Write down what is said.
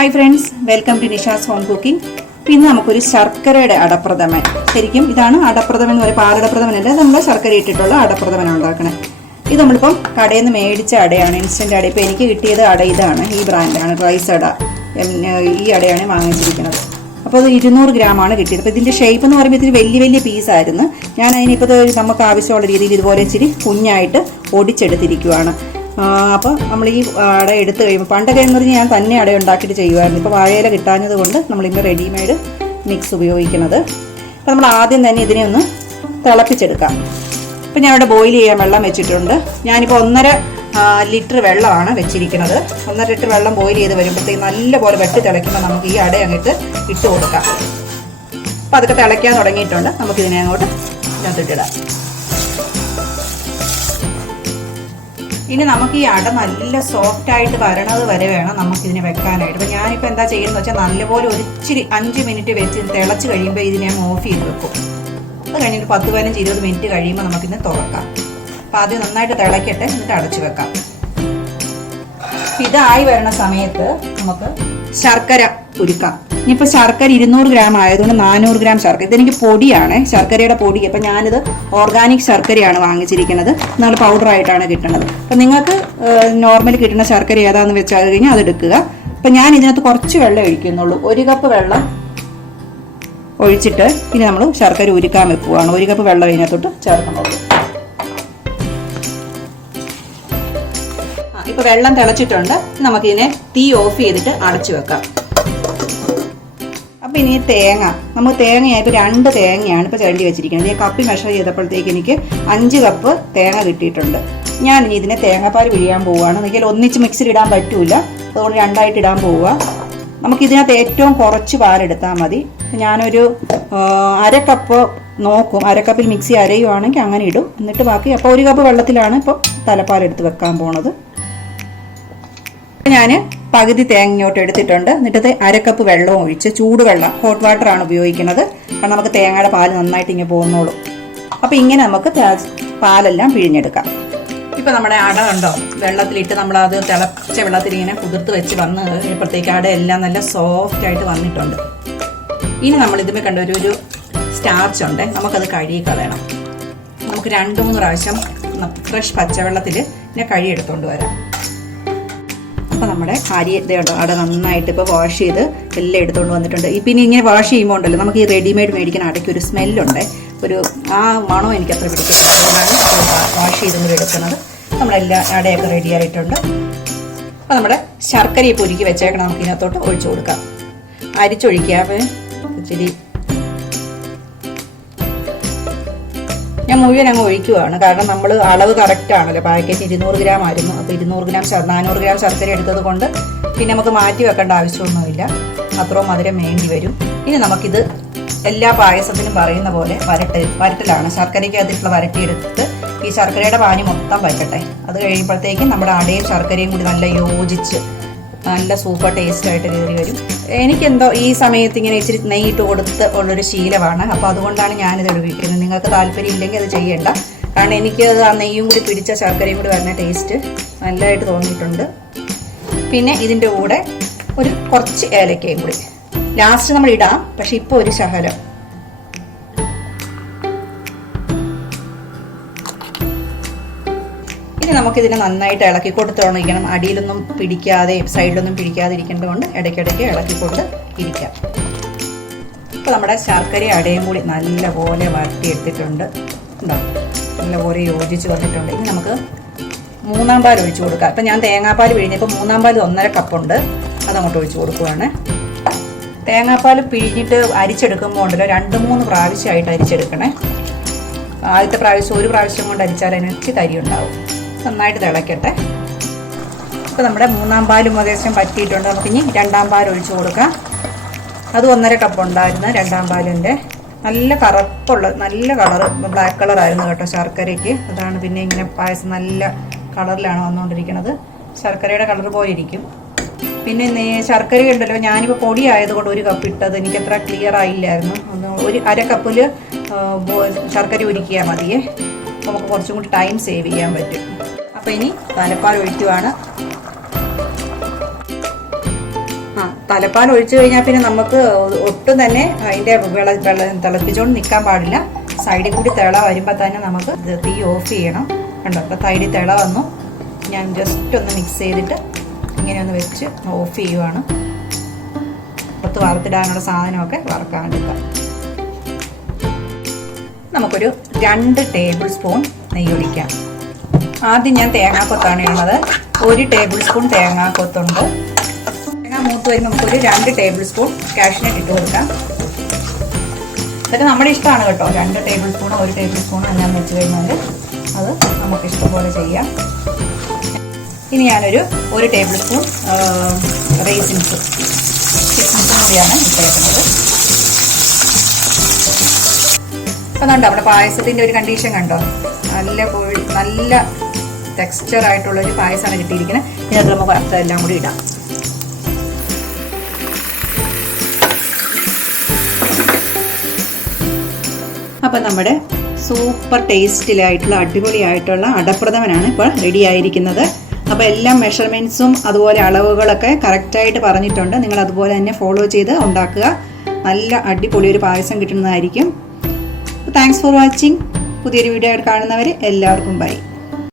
Hi friends, welcome to Nisha's home cooking. പിന്നെ നമുക്കൊരു ശർക്കരയുടെ അടപ്രഥമൻ, ശരിക്കും ഇതാണ് അടപ്രഥമൻ എന്ന് പറയുന്നത്. പാലടപ്രഥമനല്ല, നമ്മൾ ശർക്കര ഇട്ടിട്ടുള്ള അടപ്രഥമനാണ് ഉണ്ടാക്കണേ. ഇത് നമ്മളിപ്പം കടയിൽ നിന്ന് മേടിച്ച അടയാണ്, ഇൻസ്റ്റൻറ്റ് അട. ഇപ്പോൾ എനിക്ക് കിട്ടിയത് അട ഇതാണ്, ഈ ബ്രാൻഡാണ് റൈസ് അട. ഈ അടയാണ് വാങ്ങിച്ചിരിക്കുന്നത്. അപ്പോൾ അത് 200 ഗ്രാമാണ് കിട്ടിയത്. അപ്പോൾ ഇതിൻ്റെ ഷേപ്പ് എന്ന് പറയുമ്പോൾ ഇത്തിരി വലിയ വലിയ പീസായിരുന്നു. ഞാൻ അതിനിപ്പോൾ നമുക്ക് ആവശ്യമുള്ള രീതിയിൽ ഇതുപോലെ ഇച്ചിരി കുഞ്ഞായിട്ട് ഒടിച്ചെടുത്തിരിക്കുവാണ്. അപ്പോൾ നമ്മൾ ഈ അട എടുത്ത് കഴിയുമ്പോൾ, പണ്ടൊക്കെ എന്ന് പറഞ്ഞാൽ ഞാൻ തന്നെ അട ഉണ്ടാക്കിയിട്ട് ചെയ്യുമായിരുന്നു. ഇപ്പോൾ വാഴയില കിട്ടാഞ്ഞത് കൊണ്ട് നമ്മളിപ്പോൾ റെഡിമെയ്ഡ് മിക്സ് ഉപയോഗിക്കുന്നത്. അപ്പോൾ നമ്മൾ ആദ്യം തന്നെ ഇതിനെ ഒന്ന് തിളപ്പിച്ചെടുക്കാം. ഇപ്പോൾ ഞാൻ ഇവിടെ ബോയിൽ ചെയ്യാൻ വെള്ളം വെച്ചിട്ടുണ്ട്. ഞാനിപ്പോൾ 1.5 ലിറ്റർ വെള്ളമാണ് വെച്ചിരിക്കുന്നത്. 1.5 ലിറ്റർ വെള്ളം ബോയിൽ ചെയ്ത് വരുമ്പോഴത്തേക്ക് നല്ലപോലെ വെട്ടി തിളയ്ക്കുമ്പോൾ നമുക്ക് ഈ അട അങ്ങോട്ട് ഇട്ട് കൊടുക്കാം. അപ്പോൾ അതൊക്കെ തിളയ്ക്കാൻ തുടങ്ങിയിട്ടുണ്ട്. നമുക്കിതിനെ അങ്ങോട്ട് ഇതിനകത്തിട്ടിടാം. ഇനി നമുക്ക് ഈ അട നല്ല സോഫ്റ്റായിട്ട് വരണത് വരെ വേണം നമുക്കിതിനെ വെക്കാനായിട്ട്. അപ്പോൾ ഞാനിപ്പോൾ എന്താ ചെയ്യുന്നത് വെച്ചാൽ, നല്ലപോലെ ഒരിച്ചിരി 5 മിനിറ്റ് വെച്ച് തിളച്ച് കഴിയുമ്പോൾ ഇതിനെ ഓഫ് ചെയ്ത് വെക്കും. അത് കഴിഞ്ഞിട്ട് 10-15-20 മിനിറ്റ് കഴിയുമ്പോൾ നമുക്കിതിനെ തുറക്കാം. അപ്പോൾ ആദ്യം നന്നായിട്ട് തിളയ്ക്കട്ടെ, എന്നിട്ട് അടച്ചു വെക്കാം. ഇതായി വരുന്ന സമയത്ത് നമുക്ക് ശർക്കര ഉരുക്കാം. ഇനിയിപ്പോൾ ശർക്കര 200 ഗ്രാം ആയതുകൊണ്ട് 400 ഗ്രാം ശർക്കര. ഇതെനിക്ക് പൊടിയാണ്, ശർക്കരയുടെ പൊടി. അപ്പം ഞാനിത് ഓർഗാനിക് ശർക്കരയാണ് വാങ്ങിച്ചിരിക്കുന്നത്. നല്ല പൗഡറായിട്ടാണ് കിട്ടുന്നത്. അപ്പം നിങ്ങൾക്ക് നോർമലി കിട്ടുന്ന ശർക്കര ഏതാണെന്ന് വെച്ചാൽ കഴിഞ്ഞാൽ അത് എടുക്കുക. അപ്പം ഞാൻ ഇതിനകത്ത് കുറച്ച് വെള്ളം ഒഴിക്കുന്നുള്ളൂ. 1 കപ്പ് വെള്ളം ഒഴിച്ചിട്ട് ഇനി നമ്മൾ ശർക്കര ഉരുക്കാൻ വെക്കുകയാണ്. 1 കപ്പ് വെള്ളം ഇതിനകത്തോട്ട് ചേർക്കുന്നുള്ളൂ. ഇപ്പോൾ വെള്ളം തിളച്ചിട്ടുണ്ട്. നമുക്കിതിനെ തീ ഓഫ് ചെയ്തിട്ട് അടച്ചു വെക്കാം. അപ്പോൾ ഇനി നമുക്ക് തേങ്ങയായിട്ട് 2 തേങ്ങയാണ് ഇപ്പോൾ ചിരണ്ടി വെച്ചിരിക്കുന്നത്. ഞാൻ കപ്പി മെഷർ ചെയ്തപ്പോഴത്തേക്ക് എനിക്ക് 5 കപ്പ് തേങ്ങ കിട്ടിയിട്ടുണ്ട്. ഞാൻ ഇനി ഇതിനെ തേങ്ങാപ്പാൽ പിഴിയാൻ പോവുകയാണ്. എനിക്ക് ഒന്നിച്ച് മിക്സിയിൽ ഇടാൻ പറ്റൂല, അതുകൊണ്ട് 2ആയിട്ട് ഇടാൻ പോവുക. നമുക്കിതിനകത്ത് ഏറ്റവും കുറച്ച് പാലെടുത്താൽ മതി. ഞാനൊരു 1/2 കപ്പ് നോക്കും. 1/2 കപ്പിൽ മിക്സി അരയുവാണെങ്കിൽ അങ്ങനെ ഇടും. എന്നിട്ട് ബാക്കി അപ്പോൾ 1 കപ്പ് വെള്ളത്തിലാണ് ഇപ്പോൾ തലപ്പാലെടുത്ത് വെക്കാൻ പോണത്. ഞാൻ പകുതി തേങ്ങ ഇങ്ങോട്ട് എടുത്തിട്ടുണ്ട്. എന്നിട്ട് 1/2 കപ്പ് വെള്ളവും ഒഴിച്ച്, ചൂടുവെള്ളം, ഹോട്ട് വാട്ടറാണ് ഉപയോഗിക്കുന്നത്. കാരണം നമുക്ക് തേങ്ങയുടെ പാല് നന്നായിട്ട് ഇങ്ങനെ പോകുന്നുള്ളൂ. അപ്പോൾ ഇങ്ങനെ നമുക്ക് പാലെല്ലാം പിഴിഞ്ഞെടുക്കാം. ഇപ്പോൾ നമ്മുടെ അട ഉണ്ടോ, വെള്ളത്തിലിട്ട് നമ്മളത് തിളച്ച വെള്ളത്തിൽ ഇങ്ങനെ കുതിർത്ത് വെച്ച് വന്ന് കഴിയുമ്പോഴത്തേക്ക് അട എല്ലാം നല്ല സോഫ്റ്റ് ആയിട്ട് വന്നിട്ടുണ്ട്. ഇനി നമ്മൾ ഇതിൽ കണ്ട ഒരു സ്റ്റാർച്ച് ഉണ്ട്, നമുക്കത് കഴുകി കളയണം. നമുക്ക് 2-3 പ്രാവശ്യം ഫ്രഷ് പച്ചവെള്ളത്തിൽ ഇങ്ങനെ കഴുകിയെടുത്തുകൊണ്ട് വരാം. അപ്പോൾ നമ്മുടെ അരി ഇതുണ്ട്, അട നന്നായിട്ട് ഇപ്പോൾ വാഷ് ചെയ്ത് എല്ലാം എടുത്തുകൊണ്ട് വന്നിട്ടുണ്ട്. പിന്നെ ഇങ്ങനെ വാഷ് ചെയ്യുമ്പോൾ ഉണ്ടല്ലോ, നമുക്ക് ഈ റെഡിമെയ്ഡ് മേടിക്കുന്ന അടയ്ക്ക് ഒരു സ്മെല്ലുണ്ട്. ആ മണം എനിക്ക് അത്ര പിടിക്കില്ല. അതുകൊണ്ടാണ് വാഷ് ചെയ്തും എടുക്കുന്നത്. നമ്മളെല്ലാം അടയൊക്കെ റെഡി ആയിട്ടുണ്ട്. അപ്പോൾ നമ്മുടെ ശർക്കര ഇപ്പോൾ ഉരുക്കി വെച്ചേക്കണം, നമുക്ക് ഇതിനകത്തോട്ട് ഒഴിച്ചു കൊടുക്കാം. അരിച്ചൊഴിക്കുക. അപ്പോൾ ഇച്ചിരി ഞാൻ മുഴുവൻ അങ്ങ് ഒഴിക്കുവാണ്. കാരണം നമ്മൾ അളവ് കറക്റ്റ് ആണല്ലോ. പാക്കറ്റ് 200 ഗ്രാം ആയിരുന്നു. അപ്പോൾ 200 ഗ്രാം 400 ഗ്രാം ശർക്കര എടുത്തത് കൊണ്ട് പിന്നെ നമുക്ക് മാറ്റി വെക്കേണ്ട ആവശ്യമൊന്നുമില്ല. അത്രയും മധുരം വേണ്ടി വരും. ഇനി നമുക്കിത് എല്ലാ പായസത്തിനും പറയുന്ന പോലെ വരട്ടലാണ്. ശർക്കരയ്ക്കകത്തിട്ടുള്ള വരട്ടിയെടുത്ത് ഈ ശർക്കരയുടെ പാനി മൊത്തം വരട്ടെ. അത് കഴിയുമ്പോഴത്തേക്കും നമ്മുടെ അടയും ശർക്കരയും കൂടി നല്ല യോജിച്ച് നല്ല സൂപ്പർ ടേസ്റ്റായിട്ട് കയറി വരും. എനിക്കെന്തോ ഈ സമയത്ത് ഇങ്ങനെ ഇച്ചിരി നെയ്യിട്ട് കൊടുത്ത് ഉള്ളൊരു ശീലമാണ്. അപ്പോൾ അതുകൊണ്ടാണ് ഞാനിത് ഉപയോഗിക്കുന്നത്. നിങ്ങൾക്ക് താല്പര്യം ഇല്ലെങ്കിൽ അത് ചെയ്യേണ്ട. കാരണം എനിക്ക് ആ നെയ്യും കൂടി പിടിച്ച ശർക്കരയും കൂടി വരുന്ന ടേസ്റ്റ് നല്ലതായിട്ട് തോന്നിയിട്ടുണ്ട്. പിന്നെ ഇതിൻ്റെ കൂടെ കുറച്ച് ഏലക്കയും കൂടി ലാസ്റ്റ് നമ്മൾ ഇടാം, പക്ഷെ ഇപ്പോൾ ഒരു ശകലം. ഇനി നമുക്കിതിനെ നന്നായിട്ട് ഇളക്കി കൊടുത്തോണ്ടിരിക്കണം. അടിയിലൊന്നും പിടിക്കാതെ സൈഡിലൊന്നും പിടിക്കാതെ ഇരിക്കേണ്ടതുകൊണ്ട് ഇടയ്ക്കിടയ്ക്ക് ഇളക്കിക്കൊണ്ട് ഇരിക്കാം. ഇപ്പോൾ നമ്മുടെ ശർക്കര അടയും കൂടി നല്ലപോലെ വരട്ടിയെടുത്തിട്ടുണ്ട്. ഉണ്ടാവും, നല്ലപോലെ യോജിച്ച് വന്നിട്ടുണ്ട്. ഇനി നമുക്ക് 3-ാം പാൽ ഒഴിച്ചു കൊടുക്കാം. ഇപ്പം ഞാൻ തേങ്ങാപ്പാൽ പിഴിഞ്ഞപ്പോൾ 3-ാം പാൽ 1.5 കപ്പുണ്ട്. അതങ്ങോട്ട് ഒഴിച്ചു കൊടുക്കുവാണ്. തേങ്ങാപ്പാൽ പിഴിഞ്ഞിട്ട് അരിച്ചെടുക്കുമ്പോൾ ഉണ്ടല്ലോ 2-3 പ്രാവശ്യമായിട്ട് അരിച്ചെടുക്കണേ. ആദ്യത്തെ പ്രാവശ്യം 1 പ്രാവശ്യം കൊണ്ട് അരിച്ചാൽ അതിനൊക്കെ തരി ഉണ്ടാവും. നന്നായിട്ട് തിളയ്ക്കട്ടെ. ഇപ്പോൾ നമ്മുടെ 3-ാം പാലും ഏകദേശം പറ്റിയിട്ടുണ്ട്. നമുക്കിനി 2-ാം പാൽ ഒഴിച്ചു കൊടുക്കാം. അത് 1.5 കപ്പ് ഉണ്ടായിരുന്നു 2-ാം പാലിൻ്റെ. നല്ല കറുപ്പുള്ള നല്ല കളറ്, ബ്ലാക്ക് കളറായിരുന്നു കേട്ടോ ശർക്കരയ്ക്ക്. അതാണ് പിന്നെ ഇങ്ങനെ പായസം നല്ല കളറിലാണ് വന്നുകൊണ്ടിരിക്കുന്നത്. ശർക്കരയുടെ കളർ പോലെ ഇരിക്കും. പിന്നെ ശർക്കര ഉണ്ടല്ലോ, ഞാനിപ്പോൾ പൊടി ആയതുകൊണ്ട് 1 കപ്പ് ഇട്ടത് എനിക്ക് അത്ര ക്ലിയർ ആയില്ലായിരുന്നു. 1/2 കപ്പിൽ ശർക്കര ഉരുക്കിയാൽ മതിയേ. നമുക്ക് കുറച്ചും കൂടി ടൈം സേവ് ചെയ്യാൻ പറ്റും. അപ്പോൾ ഇനി തലപ്പാൽ ഒഴിക്കുവാണ്. തലപ്പാൽ ഒഴിച്ചു കഴിഞ്ഞാൽ പിന്നെ നമുക്ക് ഒട്ടും തന്നെ അതിൻ്റെ വെള്ളം തിളപ്പിച്ചുകൊണ്ട് നിൽക്കാൻ പാടില്ല. സൈഡിൽ കൂടി തിള വരുമ്പോൾ തന്നെ നമുക്ക് തീ ഓഫ് ചെയ്യണം. കണ്ടോ, അപ്പോൾ സൈഡിൽ തിള വന്നു. ഞാൻ ജസ്റ്റ് ഒന്ന് മിക്സ് ചെയ്തിട്ട് ഇങ്ങനെ ഒന്ന് വെച്ച് ഓഫ് ചെയ്യുവാണ്. പുറത്ത് വറുത്തിടാനുള്ള സാധനമൊക്കെ വറക്കാൻ എടുക്കാം. നമുക്കൊരു 2 ടേബിൾ സ്പൂൺ നെയ്യ് ഒഴിക്കാം. ആദ്യം ഞാൻ തേങ്ങാക്കൊത്താണ് ഇടുന്നത്. 1 ടേബിൾ സ്പൂൺ തേങ്ങാക്കൊത്തുണ്ട്. തേങ്ങ മൂത്ത് വരുമ്പോൾ നമുക്കൊരു 2 ടേബിൾ സ്പൂൺ കാഷ്യൂനട്ട് ഇട്ട് കൊടുക്കാം. ഇതൊക്കെ നമ്മുടെ ഇഷ്ടമാണ് കേട്ടോ. 2 ടേബിൾ സ്പൂണോ 1 ടേബിൾ സ്പൂണോ ഞാൻ വെച്ച് കഴിഞ്ഞാൽ അത് നമുക്ക് ഇഷ്ടംപോലെ ചെയ്യാം. ഇനി ഞാനൊരു 1 ടേബിൾ സ്പൂൺ റൈസിൻസ് കൂടിയാണ് ഇട്ടേക്കുന്നത്. അപ്പം കണ്ടോ, നമ്മുടെ പായസത്തിൻ്റെ ഒരു കണ്ടീഷൻ കണ്ടോ, നല്ല ടെക്സ്ചർ ആയിട്ടുള്ളൊരു പായസമാണ് കിട്ടിയിരിക്കുന്നത്. ഇതിനകത്ത് നമുക്ക് അതെല്ലാം കൂടി ഇടാം. അപ്പം നമ്മുടെ സൂപ്പർ ടേസ്റ്റിലായിട്ടുള്ള അടിപൊളിയായിട്ടുള്ള അടപ്രഥമനാണ് ഇപ്പോൾ റെഡി ആയിരിക്കുന്നത്. അപ്പോൾ എല്ലാ മെഷർമെൻറ്റ്സും അതുപോലെ അളവുകളൊക്കെ കറക്റ്റായിട്ട് പറഞ്ഞിട്ടുണ്ട്. നിങ്ങൾ അതുപോലെ തന്നെ ഫോളോ ചെയ്ത് ഉണ്ടാക്കുക. നല്ല അടിപൊളി ഒരു പായസം കിട്ടുന്നതായിരിക്കും. Thanks for watching. പുതിയൊരു വീഡിയോ ആയിട്ട് കാണുന്നവരെ എല്ലാവർക്കും ബൈ.